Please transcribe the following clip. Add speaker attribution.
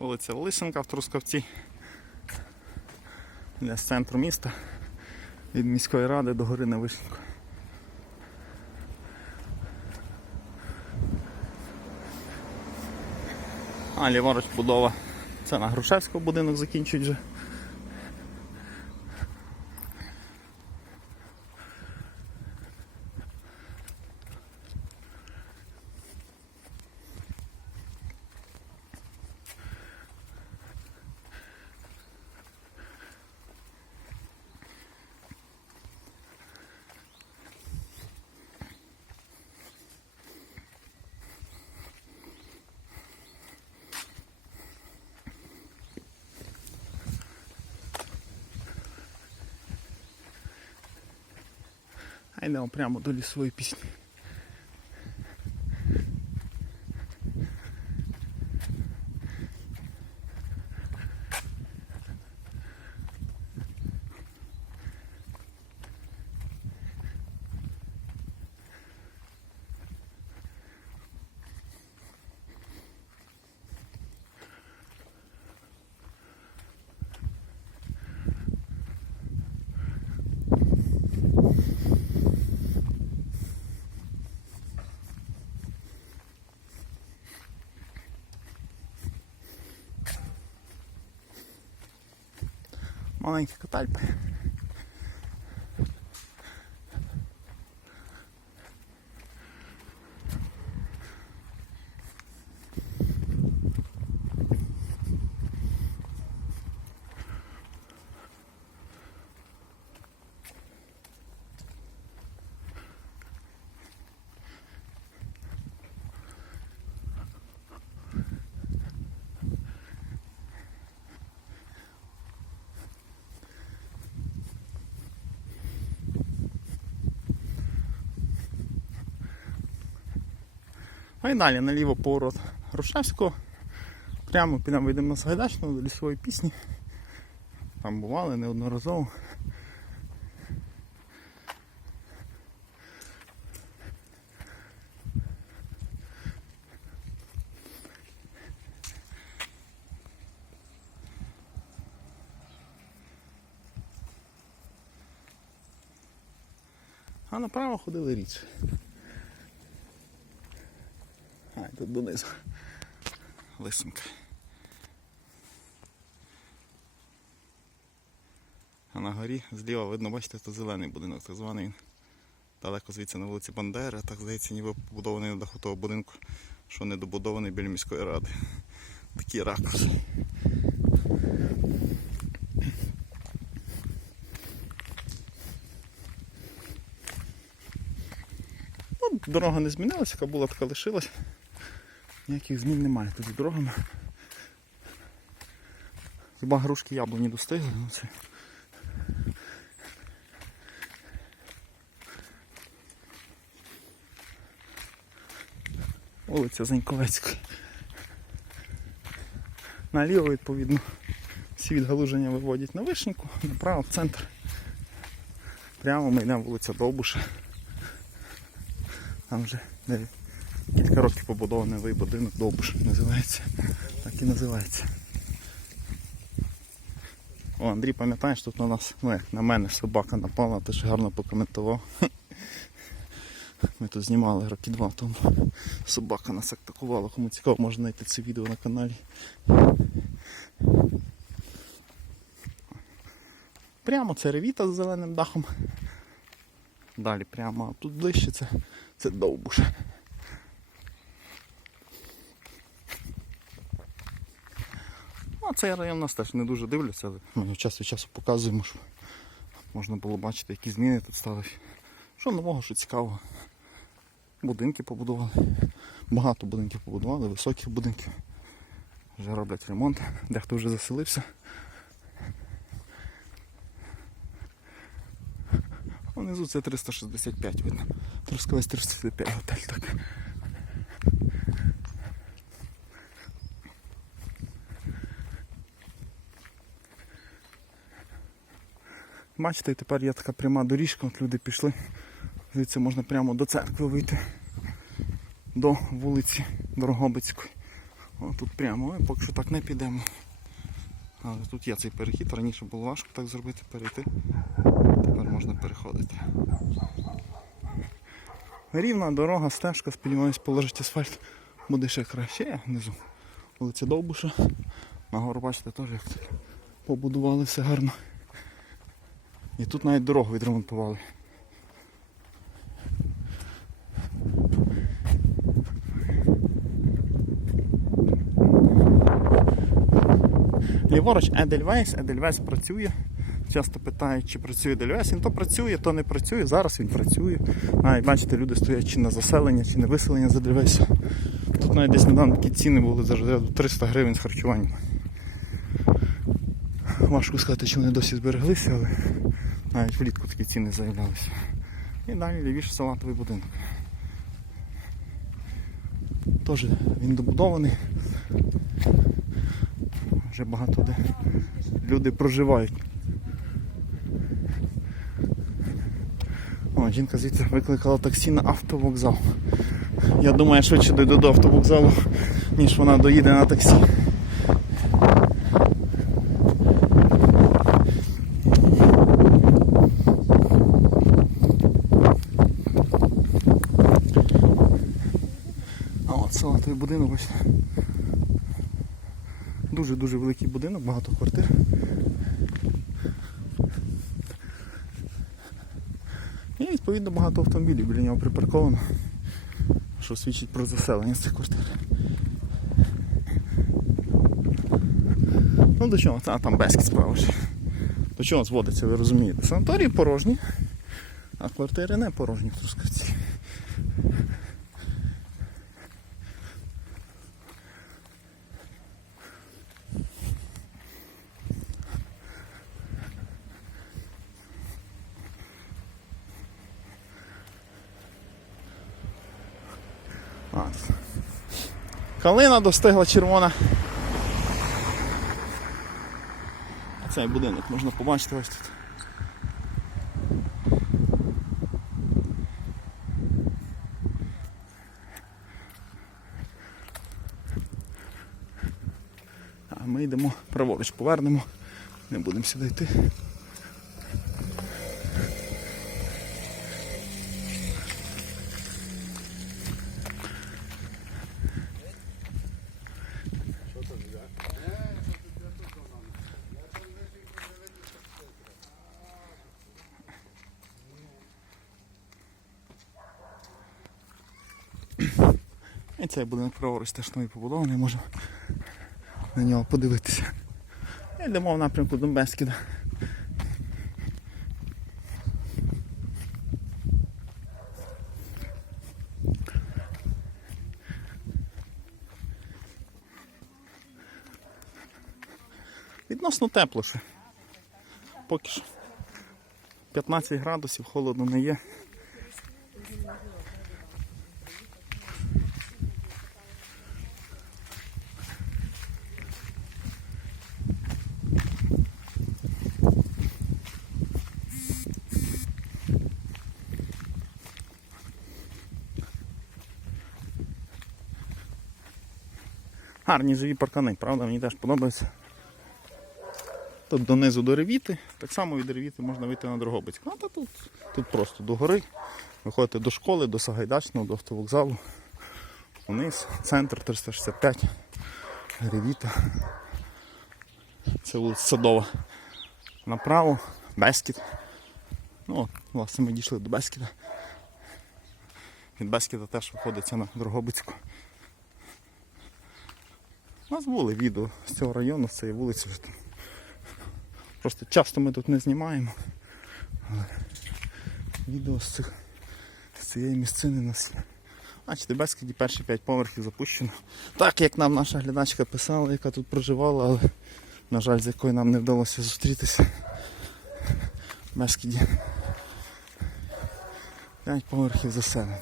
Speaker 1: Вулиця Лисенка в Трускавці. Для центру міста. Від міської ради до гори на Вишенку. А, ліворуч будова. Це на Грушевського будинок закінчують вже. А он прямо до лісової пісні. Маленькі катальпи. А і далі наліво поворот Рушевського. Прямо підемо вийдемо на Сагайдачну до лісової пісні. Там бували неодноразово. А направо ходили рідше. А, і тут донизу. Лисенка. А на горі зліва видно, бачите, то зелений будинок, так званий. Далеко звідси на вулиці Бандери, так здається, ніби побудований на даху того будинку, що не добудований біля міської ради. Такі ракурси. Ну, дорога не змінилася, яка була, така лишилась. Ніяких змін немає тут з дорогами. Хіба грушки яблуні достигли, ну це. Вулиця Заньковецька. Наліво, відповідно, всі відгалуження виводять на вишеньку, направо в центр. Прямо ми йдемо вулиця Довбуша. Там вже де кілька років побудований новий будинок Довбуш називається. Так і називається. О, Андрій, пам'ятаєш, тут на нас, ну як на мене собака напала, ти ж гарно покоментував. Ми тут знімали роки два тому. Собака нас атакувала. Кому цікаво, можна знайти це відео на каналі. Прямо це ревіта з зеленим дахом. Далі прямо а тут ближче це, це довбуш. А цей район нас теж не дуже дивляться, але ми час від часу показуємо, щоб можна було бачити, які зміни тут сталися. Що нового, що цікавого. Будинки побудували. Багато будинків побудували, високих будинків. Вже роблять ремонт, дехто вже заселився. Внизу це 365 видно. Трускавець 365 готель так. Бачите, тепер є така пряма доріжка, от люди пішли. Звідси можна прямо до церкви вийти, до вулиці Дорогобицької. О, тут прямо, Ой, поки що так не підемо. Але тут є цей перехід, раніше було важко так зробити, перейти. Тепер можна переходити. Рівна дорога, стежка, сподіваюсь, положить асфальт, буде ще краще. Внизу. Вулиця Довбуша. Нагору бачите теж як це побудували все гарно. І тут навіть дорогу відремонтували. Ліворуч Едельвейс, Едельвейс працює. Часто питають, чи працює Едельвейс. Він то працює, то не працює. Зараз він працює. Навіть бачите, люди стоять чи на заселення, чи на виселення з Едельвейсу. Тут навіть десь недавно такі ціни були завжди 300 гривень з харчуванням. Важко сказати, чи вони досі збереглися, але навіть влітку такі ціни заявлялися. І далі лівіше салатовий будинок. Теж він добудований. Вже багато де люди проживають. О, жінка звідси викликала таксі на автовокзал. Я думаю, я швидше дойду до автовокзалу, ніж вона доїде на таксі. А от будинок, бачите. Дуже-дуже великий будинок, багато квартир. І відповідно багато автомобілів біля нього припарковано, що свідчить про заселення з цих квартир. Ну до чого? Та, там безкіт справа. До чого зводиться, ви розумієте? Санаторії порожні, а квартири не порожні в Трускавці. А. Калина достигла червона. А цей будинок можна побачити ось тут. А ми йдемо праворуч, повернемо, не будемо сюди йти. І цей будинок праворуч теж новий побудований, можемо на нього подивитися. І йдемо в напрямку до Бескіда. Відносно тепло ще. Поки що 15 градусів, холодно не є. Гарні живі паркани, правда, мені теж подобається. Тут донизу до ревіти, так само від ревіти можна вийти на Дрогобицьку. А та тут, тут просто до гори. Виходите до школи, до Сагайдачного, до автовокзалу. Униз, центр 365, ревіта. Це вулиця Садова. Направо, Бескіт. Ну, от, власне, ми дійшли до Бескіда. Від Бескіда теж виходиться на Дрогобицьку. У нас були відео з цього району, з цієї вулиці. Просто часто ми тут не знімаємо. Але відео з, цих, з цієї місцини нас. Бачите, Бескіді перші 5 поверхів запущено. Так як нам наша глядачка писала, яка тут проживала, але, на жаль, з якою нам не вдалося зустрітися. Бескіді 5 поверхів заселення.